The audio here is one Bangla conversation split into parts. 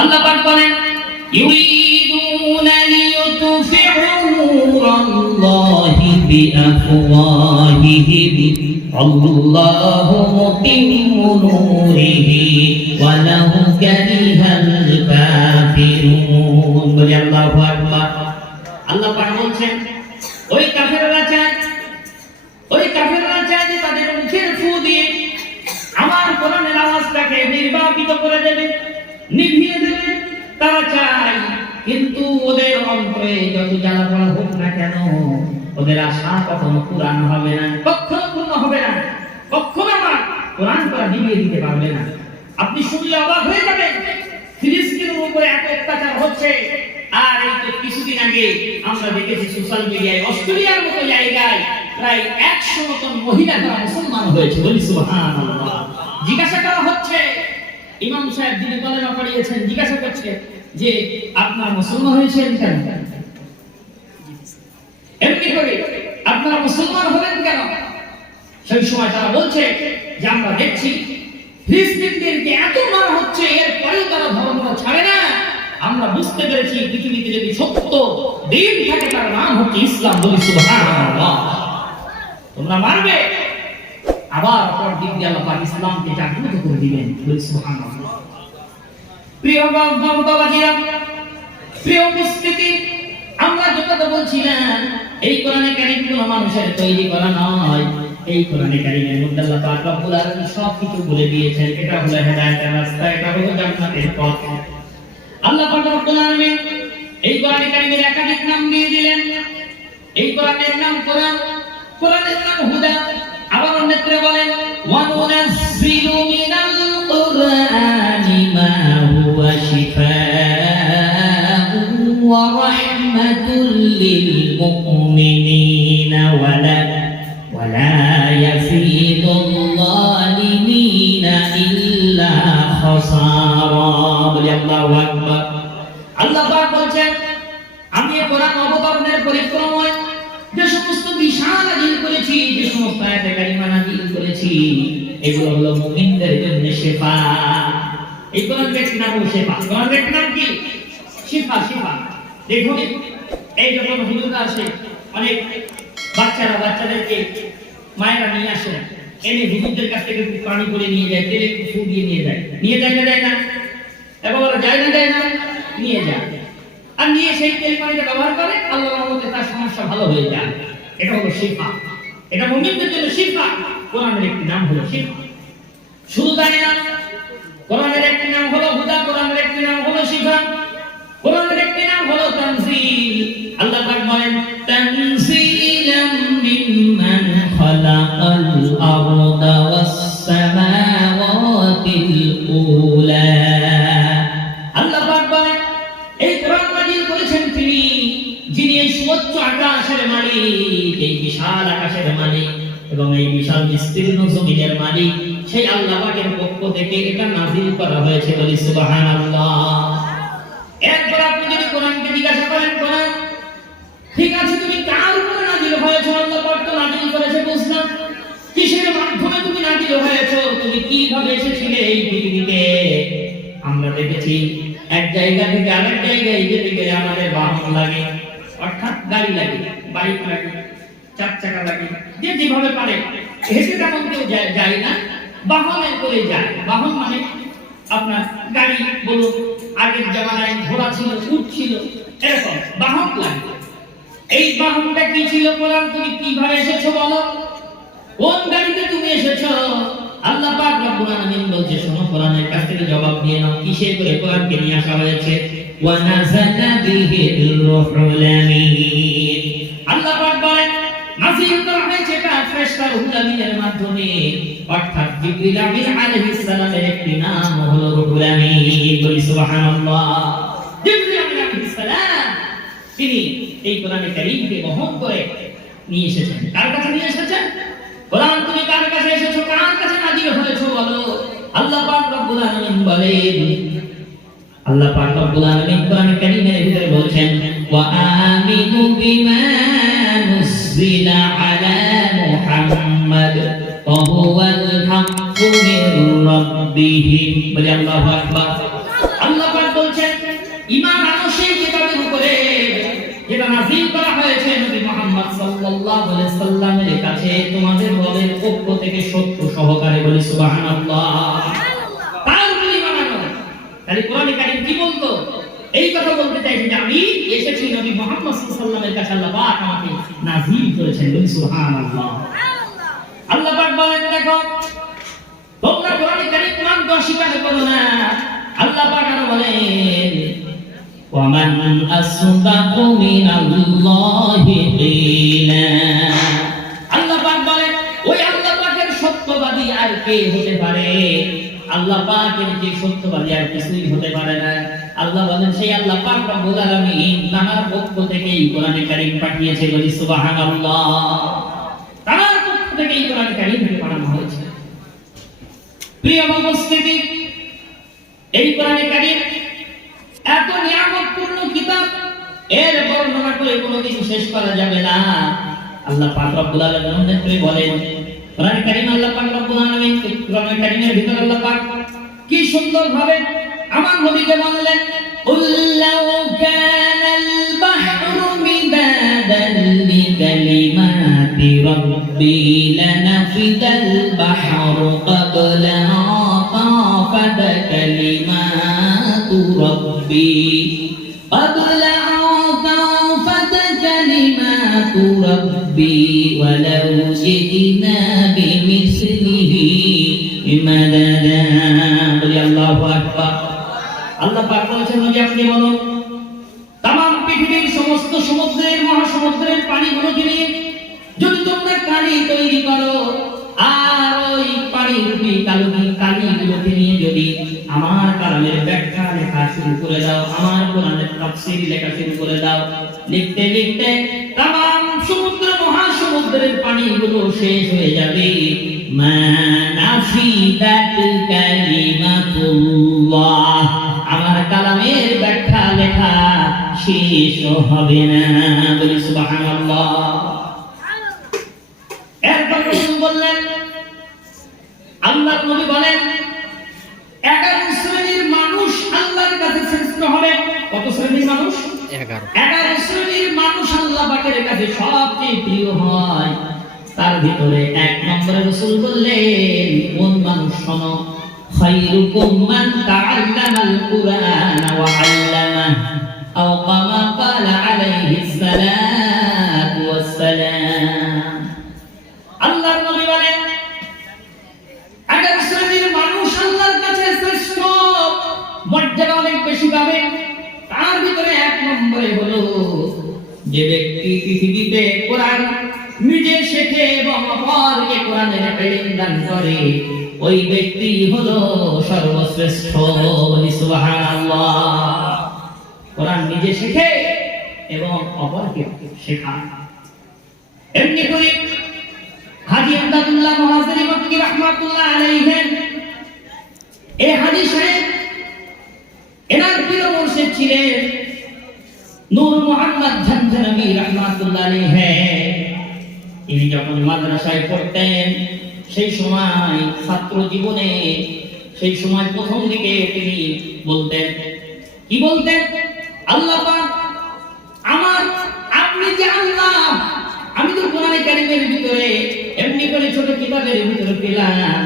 আল্লাহ পাক বলেন ইউরিদুনা লিইউতফিউ নূরাল্লাহি বিআফওয়াহিহিম আল্লাহু মুতিম্মু নূরিহি ওয়া লাহু কারিহাল কাফিরুন। বলি আল্লাহু আকবার। আল্লাহ পাক বলছেন ওই কাফেররা চায় যে তাদের মুখের ফু দিয়ে আমার কোরআনের আওয়াজটাকে নির্বাপিত করে দেবে, নিভিয়ে দেবে। তারা চায়, কিন্তু ওদের অন্তরে যত জ্বালাপোড়া হোক না কেন, ওদের আশা কখনো পূরণ হবে না, কখনো পূর্ণ হবে না, কখনো আমার কোরআন তারা নিভিয়ে দিতে পারবে না। আপনি শুনলে অবাক হয়ে যাবেন, ফিলিস্তিনের উপরে এত অত্যাচার হচ্ছে। আর এই তো কিছুদিন আগে আমরা দেখেছি সোশ্যাল মিডিয়ায় অস্ট্রেলিয়ার মতো জায়গায় প্রায় 100 মতন মহিলা তারা মুসলমান হয়েছে। বলি সুবহানাল্লাহ। জিজ্ঞাসা করা হচ্ছে, ইমাম সাহেব যিনি কলেমা পড়িয়েছেন জিজ্ঞাসা করছে যে আপনারা মুসলমান হয়েছেন কেন? এমনি করে আপনারা মুসলমান হলেন কেন? সেই সময় তারা বলছে যে আমরা দেখছি ফিলিস্তিনিদেরকে এত মারা হচ্ছে, এরপরেও তারা ধর্ম ছাড়ে না। আমরা বুঝতে পেরেছি পৃথিবীতে যদি সত্য দিন থাকে তার নাম হচ্ছে ইসলাম। বলি সুবহানাল্লাহ। তোমরা মারবে, আবার পরদিন দিয়ে আল্লাহ পাক ইসলামকে জাগ্রত করে দিবেন। বলি সুবহানাল্লাহ। প্রিয় বাবাজিরা, প্রিয় উপস্থিতি, আমরা যেটা বলছিলাম এই কোরআনে কারীম কোনো মানুষের তৈরি করা নয়। এই কোরআনে কারীমের মধ্যে আল্লাহ পাক রব্বুল আলামিন সবকিছু বলে দিয়েছেন। এটা হলো হেদায়েতের রাস্তা, এটা হলো জান্নাতের পথ। আল্লাহ পাক রব্বুল আলামিন এই কোরআনে কারীমের একাধিক নাম দিয়ে দিলেন। এই কোরআনের নাম কোরআন, কোরআনের নাম হুদা। আবার অন্যত্র বলেন ওয়া নুনাজ্জিলু মিনাল কুরআনি মা হুয়া শিফাa'un ওয়া রাহমাতুল লিল মুমিনিনা ওয়া লা ইয়াফিদুল যালিমিনা ইল্লা খাসারা। বলি আল্লাহু আকবার। আল্লাহ পাক বলেন আমি এই কোরআন অবতরণের পরিক্রমায় যে সমস্ত বিশাল নাযিল করেছি, যে সমস্ত আয়াতে কারিমা নাযিল করেছি, এগুলো হলো মুমিনদের জন্য শিফা। এই কোরআনের একটি নাম হলো শিফা। কোরআনের একটি নাম কি? শিফা। শিফা দেখুন, এই যখন হুজুররা আসে, অনেক বাচ্চাদেরকে মায়েরা নিয়ে আসে, এনে হুজুরদের কাছ থেকে পানি করে নিয়ে যায়, তেলে ফু দিয়ে নিয়ে যায় না যায় না? এবং ওরা যায় না নিয়ে যায়, আর নিয়ে সেই তেল পানিটা ব্যবহার করে, আল্লাহর রহমতে তার সমস্যা ভালো হয়ে যায়। এটা হলো শিফা। এটা মুমিনদের জন্য শিফা। কোরআনের একটি নাম হলো শিফা। শুধু তাই না, কোরআনের একটি নাম হলো হুদা, কোরআনের একটি নাম হলো শিফা, কোরআনের একটি নাম হলো তানজিল। আল্লাহ পাক বলেন তানজিলাম মিম্মান খালাকাল আরদা ওয়াস সামাওয়াতিল উলা। আল্লাহ পাক বলেন এই কোরআন নাযিল করেছেন তিনি, যিনি এই সুউচ্চ আকাশের মালিক, এই বিশাল আকাশের মালিক এবং এই বিশাল বিস্তীর্ণ জমিনের মালিক। সেই আল্লাহ পাকের পক্ষ থেকে এটা নাযিল করা হয়েছে। বলি সুবহানাল্লাহ। একবার আপনি যদি কোরআনকে জিজ্ঞাসা করেন, কোরআন ঠিক আছে, তুমি কার উপরে নাযিল হয়েছে? আল্লাহ পাক তো নাযিল করেছে, বুঝলাম। কিসের মাধ্যমে তুমি নাযিল হয়েছে? তুমি কিভাবে এসেছিলে এই পৃথিবীতে? আমরা দেখেছি এক জায়গা থেকে আরেক জায়গায় যেতে গেলে আমাদের বাহন লাগে, অর্থাৎ গাড়ি লাগে, বাইক লাগে, চার চাকা লাগে, যে যেভাবে পারে। হেঁটে তেমন কেউ যায় না, বাহনে করে যায়। বাহন মানে আপনার গাড়ি বলুন, আগের জামানায় ঘোড়া ছিল, উট ছিল, এরকম বাহন লাগে। এই বাহনটা কি ছিল? কোরআন। তুমি কিভাবে এসেছো বলো? কোন গাড়িতে তুমি এসেছো? আল্লাহ পাক রব্বুল আলামিন বলছে শোনো, কোরআনের কাছ থেকে জবাব নিয়ে নাও। কিসে করে কোরআনকে নিয়ে আসা হয়েছে? ওয়া নাযালা বিহির রূহুল আমিন। আল্লাহ পাক বলেন নাযিল করা হয়েছে এটা ফেরেশতা রূহুল আমিনের মাধ্যমে, অর্থাৎ জিবরিল আমিন আলাইহিস সালামের একটি নাম হলো রূহুল আমিন। বলি সুবহানাল্লাহ। জিবরিল আমিন আলাইহিস সালাম তিনি এই কোরআনে কারীমকে বহন করে নিয়ে এসেছেন। কার কাছে নিয়ে এসেছেন? কোরআন তুমি কার কাছে এসেছো? কার কাছে নাযিল হয়েছে বলো? আল্লাহ পাক রব্বুল আলামিন বলেন, আল্লাহ পাক রব্বুল আলামিন কোরআনে কারীমের ভিতরে বলেন ওয়া আমিনু বিমা নুযিলা আলা মুহাম্মাদ ওয়া হুয়াল হাক্কু মির রাব্বিহিম। বলি আল্লাহু আকবার। আল্লাহ পাক ঈমান আনো সেই কিতাবের উপরে যেটা নাযিল করা হয়েছে নবী মুহাম্মদ সাল্লাল্লাহু আলাইহি ওয়াসাল্লামের কাছে তোমাদের রবের পক্ষ থেকে সত্য সহকারে বলি সুবহানাল্লাহ। তার উপরে ঈমান আনো। তাহলে কোরআনে কারীম কি বলতো? এই কথা বলতে চাইছি যে আমি এসেছি নবী মুহাম্মদ সাল্লাল্লাহু আলাইহি ওয়াসাল্লামের কাছে, আল্লাহ পাক আমাকে নাযিল করেছেন, বলি সুবহানাল্লাহ। আল্লাহ পাক বলেন দেখো তোমরা কোরআনে কারীম মানতে অস্বীকার করো না। আল্লাহ পাক আরো বলেন وَمَنْ أَصْدَقُ مِنَ اللَّهِ قِيلًا। আল্লাহ পাক বলেন ওই আল্লাহ পাকের সত্যবাদী আর কে হতে পারে? আল্লাহ পাকের যে সত্যবাদী আর কিছুই হতে পারে না। আল্লাহ বলেন সেই আল্লাহ পাক রব্বুল আলামিন তার পক্ষ থেকে এই কোরআনে কারীম পাঠিয়েছে, বলি সুবহানাল্লাহ। তার পক্ষ থেকে এই কোরআনে কারীমকে পাঠানো হয়েছে। প্রিয় উপস্থিতি, এই কোরআনে কারীম এত নিয়ামতপূর্ণ কিতাব, এর বর্ণনা করে কোনোদিন শেষ করা যাবে না। আল্লাহ পাক রব্বুল আলামিন বলেন কোরআনে কারীম, আল্লাহ পাক রব্বুল আলামিন কোরআনে কারীমের ভিতর আল্লাহ পাক কি সুন্দর ভাবে আমার নবীকে বললেন কুল লাউ কানাল বাহরু মিদাদান লিকালিমাতি রাব্বি লানাফিদাল বাহরু ক্বাবলা তাফাদ কালিমাতু রাব্বি ক্বাবলা তাফাদ কালিমাতু রাব্বি ওয়ালাউ জিনা বিমিসলিহি মাদাদা। বলি আল্লাহু আকবার। আল্লাহ পাক বলেছেন নবী আপনি বলুন तमाम পৃথিবীর সমস্ত সমুদ্রের মহাসমুদ্রের পানিগুলোকে নিয়ে যদি তোমরা কালি তৈরি করো আর ওই পানিরূপী কালিগুলোকে নিয়ে যদি আমার কালামের ব্যাখ্যা লেখা শুরু করে দাও, আমার কোরআনের তাফসীর লেখা শুরু করে দাও, লিখতে লিখতে तमाम সমুদ্র মহাসমুদ্রের পানিগুলো শেষ হয়ে যাবে। মা নাফিদাত কালিমাতুল্লাহ, আমার কালামের ব্যাখ্যা লেখা শেষ হবে না, বলি সুবহানাল্লাহ। এরপর রাসূল বললেন, আল্লাহর নবী বলেন 11 শ্রেণীর মানুষ আল্লাহর কাছে শ্রেষ্ঠ হবে। কত শ্রেণীর মানুষ? 11 শ্রেণীর মানুষ আল্লাহ পাকের কাছে সবচেয়ে প্রিয় হয়। তার ভিতরে 1 নম্বরে রাসূল বললেন কোন মানুষ? শোনো, খায়রুকুম মান তাআল্লামাল কুরআন ওয়া আল্লামাহু আও কামা ক্বালা আলাইহিস সালাতু ওয়াস সালাম। আল্লাহর নবী বলেন 11 শ্রেণীর মানুষ আল্লাহর কাছে শ্রেষ্ঠ, মর্যাদা অনেক বেশি পাবে। তার ভিতরে 1 নম্বরে হলো যে ব্যক্তি পৃথিবীতে কোরআন নিজে শেখে এবং অপরকে কোরআনের ইলম দান করে, ওই ব্যক্তি হলো সর্বশ্রেষ্ঠ, বলি সুবহানাল্লাহ। কোরআন নিজে শেখে এবং অপরকে শেখায়। এমনি করে হাজী আব্দুল্লাহ মুহাজিরি মক্কি রাহমাতুল্লাহ আলাইহি এই হাজী সাহেব এনার প্রিয় মুর্শিদ ছিলেন নূর মুহাম্মদ ঝঞ্ঝনবী রাহমাতুল্লাহ আলাইহি। তিনি যখন মাদ্রাসায় পড়তেন সেই সময় ছাত্র জীবনে সেই সময় প্রথম দিকে তিনি বলতেন, কি বলতেন? আল্লাহ পাক আমার, আপনি যে আল্লাহ, আমি তো কোরআনে কারীমের ভিতরে এমনি করে ছোট কিতাবের ভিতরে পেলাম,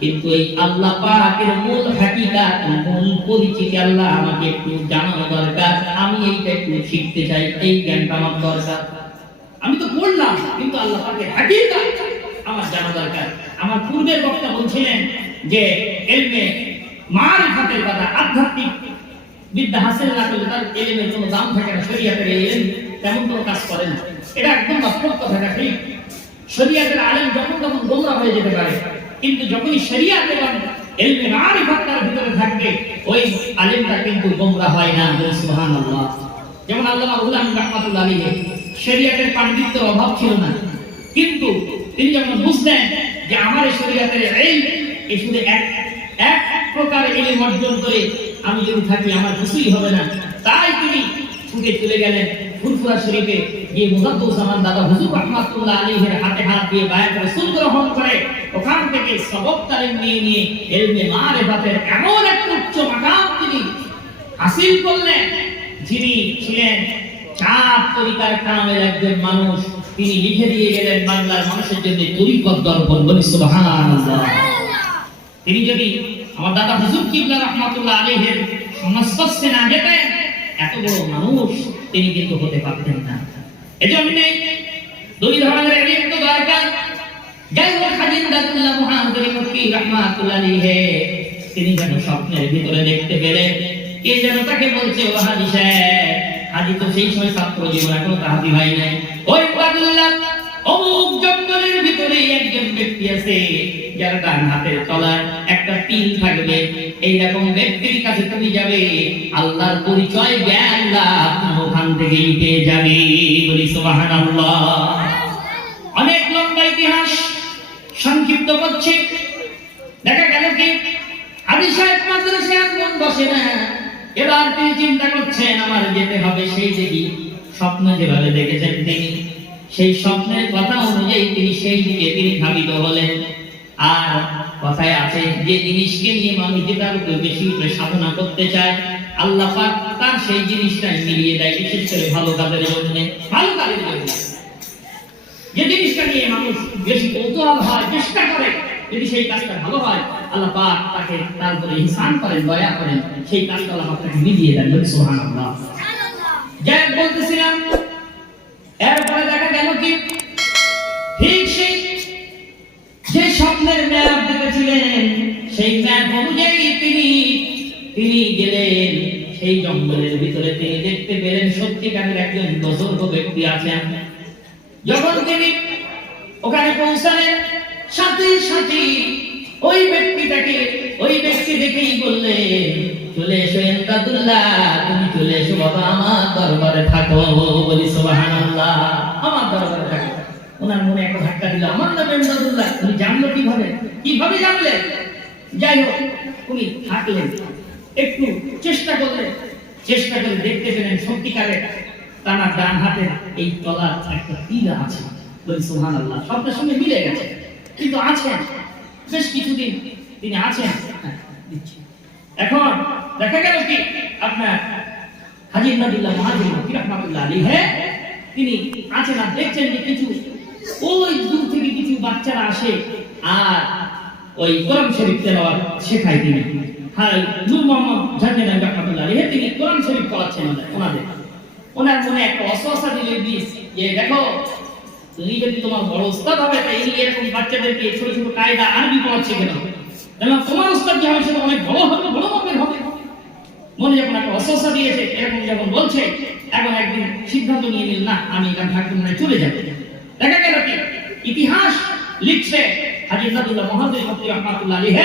কিন্তু এই আল্লাহ পাকের মূল হাকিকাত, মূল পরিচিতি আল্লাহ আমাকে একটু জানানো দরকার। আমি এইটা একটু শিখতে চাই, এই জ্ঞানটা আমার দরকার। আমি তো পড়লাম কিন্তু আল্লাহ পাকের হাকিকাত আমার জানা দরকার। আমার পূর্বের বক্তা বলছিলেন যে ইলমে মারিফাতের কথা, আধ্যাত্মিক বিদ্যা হাসিল না করলে তার ইলমের কোনো দাম থাকে না। শরীয়তের ইলম তেমন কোনো কাজ করে না, এটা একদম বাস্তব কথাটা ঠিক। শরীয়তের আলেম যখন তখন গোমরা হয়ে যেতে পারে, কিন্তু যখনই শরীয়ত এবং ইলমে মারিফাত তার ভিতরে থাকবে ওই আলেমটা কিন্তু গোমরা হয় না, সুবহানাল্লাহ। যেমন আল্লামা রুহুল আমিন রাহমাতুল্লাহ আলাইহি শরীয়তের পাণ্ডিত্যের অভাব ছিল না, কিন্তু তিনি যখন বুঝলেন যে আমার এই শরীয়তের ইলম এই শুধু এক প্রকার ইলম অর্জন করে আমি যদি থাকি আমার কিছুই হবে না, তাই তিনি ছুটে চলে গেলেন ফুরফুরা শরীফে গিয়ে মুজাদ্দুজ্জামান দাদা হুজুর রাহমাতুল্লাহ আলাইহির হাতে হাত দিয়ে বায়াত রাসূল গ্রহণ করে ওখান থেকে সবক তালিম নিয়ে ইলমে মারিফাতের এমন এক উচ্চ মাকাম তিনি হাসিল করলেন, যিনি ছিলেন চার তরিকার কামের একজন মানুষ, তিনি লিখে দিয়ে গেলেন বাংলার মানুষের জন্য তরিকত দর্পণ। বলি সুবহানাল্লাহ। তিনি যদি আমার দাদা হুজুর কিবলা রাহমাতুল্লাহ আলাইহির সংস্পর্শে না যেতেন, এত বড় মানুষ তিনি কিন্তু হতে পারতেন না। এজন্য দুই ধরনের ইলম তো দরকার। গায়ব হাজির দাদুল্লাহ মুহাম্মদ মক্কি রাহমাতুল্লাহ আলাইহি তিনি যেন স্বপ্নের ভিতরে দেখতে পেলেন, কে যেন তাকে বলছে, ও হাজি সাহেব, হাজি তো সেই সময় ছাত্র জীবন, এখনো তো হাজি ভাই নাই। ওই দাদুল্লাহ অমুক জঙ্গলের ভিতরে একজন ব্যক্তি আছে, যার ডান হাতের তলায় একটা তিল থাকবে। এইরকম ব্যক্তির কাছে তুমি যাবে, আল্লাহর পরিচয় জ্ঞান লাভ ওখান থেকেই পেয়ে যাবে। বলি সুবহানাল্লাহ। অনেক লম্বা ইতিহাস সংক্ষিপ্ত করছে। দেখা গেল কি হাজি সাহেব মাদ্রাসায় মন বসে না। এবার তিনি চিন্তা করছেন, আমার যেতে হবে সেই দিকে। স্বপ্ন যেভাবে দেখেছেন তিনি, সেই স্বপ্নের কথা অনুযায়ী তিনি সেই দিকে তিনি ধাবিত হলেন। আর কথায় আছে, যে জিনিসকে নিয়ে মানুষ যেটার উপর বেশি সাধনা করতে চায়, আল্লাহ পাক তার সেই জিনিসটাই মিলিয়ে দেয়, বিশেষ করে ভালো কাজের জন্য। ভালো কাজের জন্য যে জিনিসটা নিয়ে মানুষ বেশি কৌতূহল হয়, চেষ্টা করে, যদি সেই কাজটা ভালো হয়, আল্লাহ পাক তাকে তার উপরে ইহসান করেন, দয়া করেন, সেই কাজটা আল্লাহ পাক তাকে মিলিয়ে দেন। সুবহানাল্লাহ। যাই বলতেছিলাম, এরপরে দেখা গেল কি ঠিক সেই যে স্বপ্নের ম্যাপ দেখেছিলেন, সেই ম্যাপ অনুযায়ী তিনি গেলেন সেই জঙ্গলের ভিতরে। তিনি দেখতে পেলেন সত্যিকারের একজন বুজুর্গ ব্যক্তি আছেন। যখন তিনি ওখানে পৌঁছালেন, সাথে সাথে ওই ব্যক্তি দেখেই বললেন, চলে এসো এমদাদুল্লাহ, তুমি চলে এসো বাবা, আমার দরবারে থাকো। বলি সুবহানাল্লাহ। আমার দরবারে থাকো। ওনার মনে একটা ধাক্কা দিল, আমার নাম এমদাদুল্লাহ। উনি জানলো কিভাবে জানলেন? যাই হোক, উনি থাকলেন, একটু চেষ্টা করে দেখতে পেলেন সত্যিকারের তার ডান হাতের এই তলার একটা তিল আছে। বলি সুবহানাল্লাহ। স্বপ্নের সঙ্গে মিলে গেছে, কিন্তু আছেন বেশ কিছুদিন তিনি আছেন। এখন দেখা গেল কি আপনার হাজী ইমদাদুল্লাহ মুহাজির মক্কি রাহমাতুল্লাহ আলাইহি তিনি আছেন, আর দেখছেন যে কিছু ওই দূর থেকে কিছু বাচ্চারা আসে আর ওই কোরআন শরীফ তেলাওয়াত শেখায় তিনি। হ্যাঁ, নূর মোহাম্মদ জান্নাত রাহমাতুল্লাহ আলাইহি তিনি কোরআন শরীফ পড়াচ্ছেন ওনাদের। ওনার মনে একটা ওয়াসওয়াসা দিল ইবলিস, যে দেখো, তুমি যদি তোমার বড় উস্তাদ হবে, তাই এরকম বাচ্চাদেরকে ছোট ছোট কায়দা আরবি পড়াচ্ছে কেন? কারণ তোমার উস্তাদ যে হবে সেটা অনেক বড় হবে, বড় মাপের হবে। মনে যখন একটা ওয়াসওয়াসা দিয়েছে, এরকম যখন বলছে, এখন একদিন সিদ্ধান্ত নিয়ে নিল, না, আমি এখান থাকতে না, চলে যাব। দেখা গেল কি ইতিহাস লিখছে হাজী ইমদাদুল্লাহ মুহাজির মক্কি রাহমাতুল্লাহ আলাইহি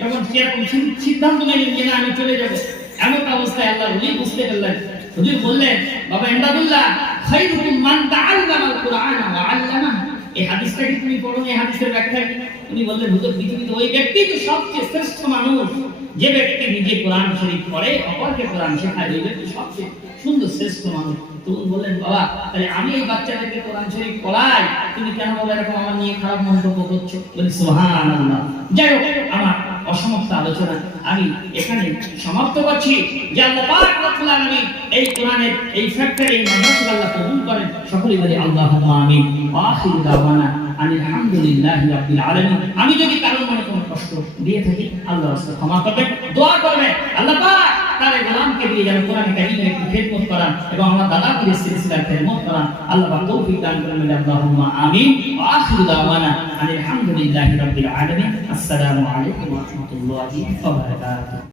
যখন সেরকম সিদ্ধান্ত নিলেন যে না, আমি চলে যাব, এমন অবস্থায় আল্লাহর ওলি বুঝতে পারলেন। হুজুর বললেন, বাবা ইমদাদুল্লাহ, খায়রুকুম মান তাআল্লামাল কুরআনা ওয়া আল্লামাহু। এই হাদিসটা কি তুমি পড়ো? এই হাদিসের ব্যাখ্যা কি? উনি বললেন, হুজুর, পৃথিবীতে ওই ব্যক্তি তো সবচেয়ে শ্রেষ্ঠ মানুষ, যে ব্যক্তি নিজে কোরআন শরীফ পড়ে, অপরকে কোরআন শেখায়, ওই ব্যক্তি সবচেয়ে সুন্দর শ্রেষ্ঠ মানুষ। তখন বললেন, বাবা, তাহলে আমি এই বাচ্চাদেরকে কোরআন শরীফ পড়াই, তুমি কেন বলে এরকম আমার নিয়ে খারাপ মন্তব্য করছো? বলি সুবহানাল্লাহ। যাই হোক, আমার অসমাপ্ত আলোচনা আমি এখানে সমাপ্ত করছি। যে আল্লাহ পাক রব্বুল আলামিন এই কোরআনের এই ফ্যাক্টরি মাদ্রাসা আল্লাহ কবুল করেন। সকলেই বলি আল্লাহুম্মা আমিন। ওয়া আখিরু দাওয়ানা আলহামদুলিল্লাহি রাব্বিল আলামিন। আমি যদি কারোর মনে কোনো কষ্ট দিয়ে থাকি, আল্লাহ রাসূল ক্ষমা করবেন, দোয়া করবেন আল্লাহ পাক তার গোলামকে দিয়ে যেন কোরআন কারীমের একটু খেদমত করান এবং আমার দাদা পীরের সিলসিলার খেদমত করান। আল্লাহ পাক তৌফিক দান করেন। আল্লাহুম্মা আমিন। ওয়া আখিরু দাওয়ানা আলহামদুলিল্লাহি রাব্বিল আলামিন। আসসালামু আলাইকুম ওয়া রাহমাতুল্লাহি ওয়া বারাকাতুহু।